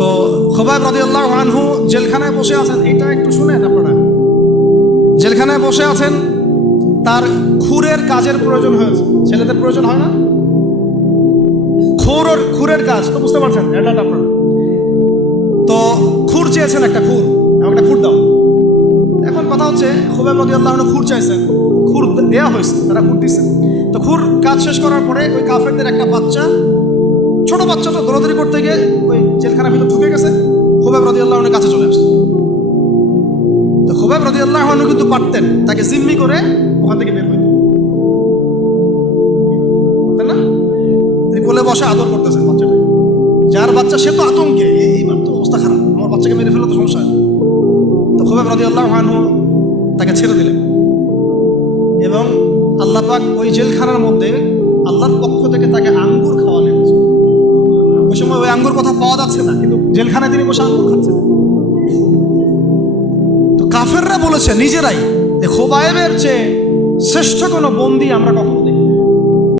তো খোবাইব রাদিয়াল্লাহ আনহু জেলখানায় বসে আছেন, এটা একটু শুনেন আপনারা। জেলখানায় বসে আছেন, তার খুরের কাজের প্রয়োজন হয়েছে। ছেলেদের প্রয়োজন হয় না? খুর খুরের কাজ, তো বুঝতে পারছেন এটা আপনারা। তো খুর চেয়েছেন একটা খুর একটা খুর দাও। এখন কথা হচ্ছে, খুবের মধ্যে আল্লাহ খুর চাইছেন, খুর দেওয়া হয়েছে, তারা খুর দিচ্ছে তো খুর কাজ শেষ করার পরে ওই কাফেরদের একটা বাচ্চা ছোট বাচ্চাটা দৌড়াদৌড়ি করতে গিয়ে ওই জেলখানার ভিতর ঢুকে গেছে। খুবেব রাজি আল্লাহনের কাছে চলে আসছে। তো খুবেব রাজি আল্লাহ কিন্তু পারতেন, তাকে জিম্মি করে ওখান থেকে বের হইতে। পারতেন না? তিনি কোলে বসে আদর করতেছেন বাচ্চাটা যার বাচ্চা, সে তো আতঙ্কে এইবার তো অবস্থা খারাপ, আমার বাচ্চাকে মেরে ফেলে তো সমস্যা তো খুবেব রাজি আল্লাহ তাকে ছেড়ে দিলেন। এবং আল্লাহ পাক ওই জেলখানার মধ্যে আঙ্গুর কথা পাওয়া যাচ্ছে না, কিন্তু জেলখানায় তিনি বসে আঙ্গুর খাচ্ছেন। তো কাফেররা বলেছে, নিজেরাই খোবায়েবের চেয়ে শ্রেষ্ঠ কোনো বন্দি আমরা কখনো